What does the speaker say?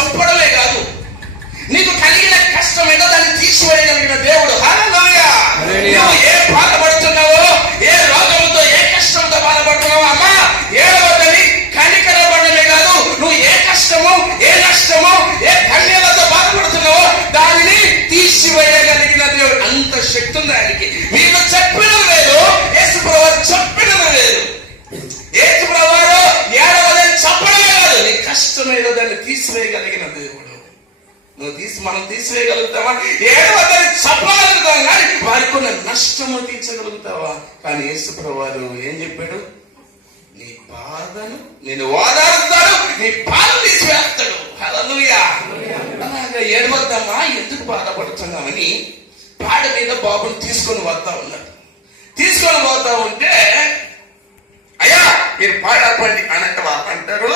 చెప్పడమే కాదు, నీకు కలిగిన కష్టం ఏదో దాన్ని తీసివేయగలిగిన దేవుడు. హల్లెలూయా. నువ్వు ఏ బాధపడుతున్నావో, ఏ రోగంతో, ఏ కష్టంతో బాధపడుతున్నావో, అమ్మా ఏడవద్దని కనికరపడమే కాదు, నువ్వు ఏ కష్టమో, ఏ నష్టమో, ఏ కన్యలతో బాధపడుతున్నావో దానిని తీసివేయగలిగిన దేవుడు. అంత శక్తి ఉంది ఆయనకి. మీరు చెప్పినది లేదు, యేసుప్రభువు చెప్పినది లేదు. యేసుప్రభువు ఏడవదని చెప్పడమే కాదు, నీ కష్టమేదో దాన్ని తీసివేయగలిగిన దేవుడు. మనం తీసివేయగలుగుతావా? ఏడవదని చెప్పగలుగుతాం కానీ వారికి ఉన్న నష్టము తీర్చగలుగుతావా? కానీ యేసుప్రభువు ఏం చెప్పాడు? నీ బాధను నేను ఓదారుస్తాడు, నీ బాధ తీసివేస్తాడు. హల్లెలూయా. అలాగా ఏడవద్దామా, ఎందుకు బాధపడుతున్నామని పాడ మీద బాబుని తీసుకొని వస్తా ఉన్నాడు. తీసుకొని పోతా ఉంటే, అయ్యా మీరు పాడపండి అనంట అంటారు.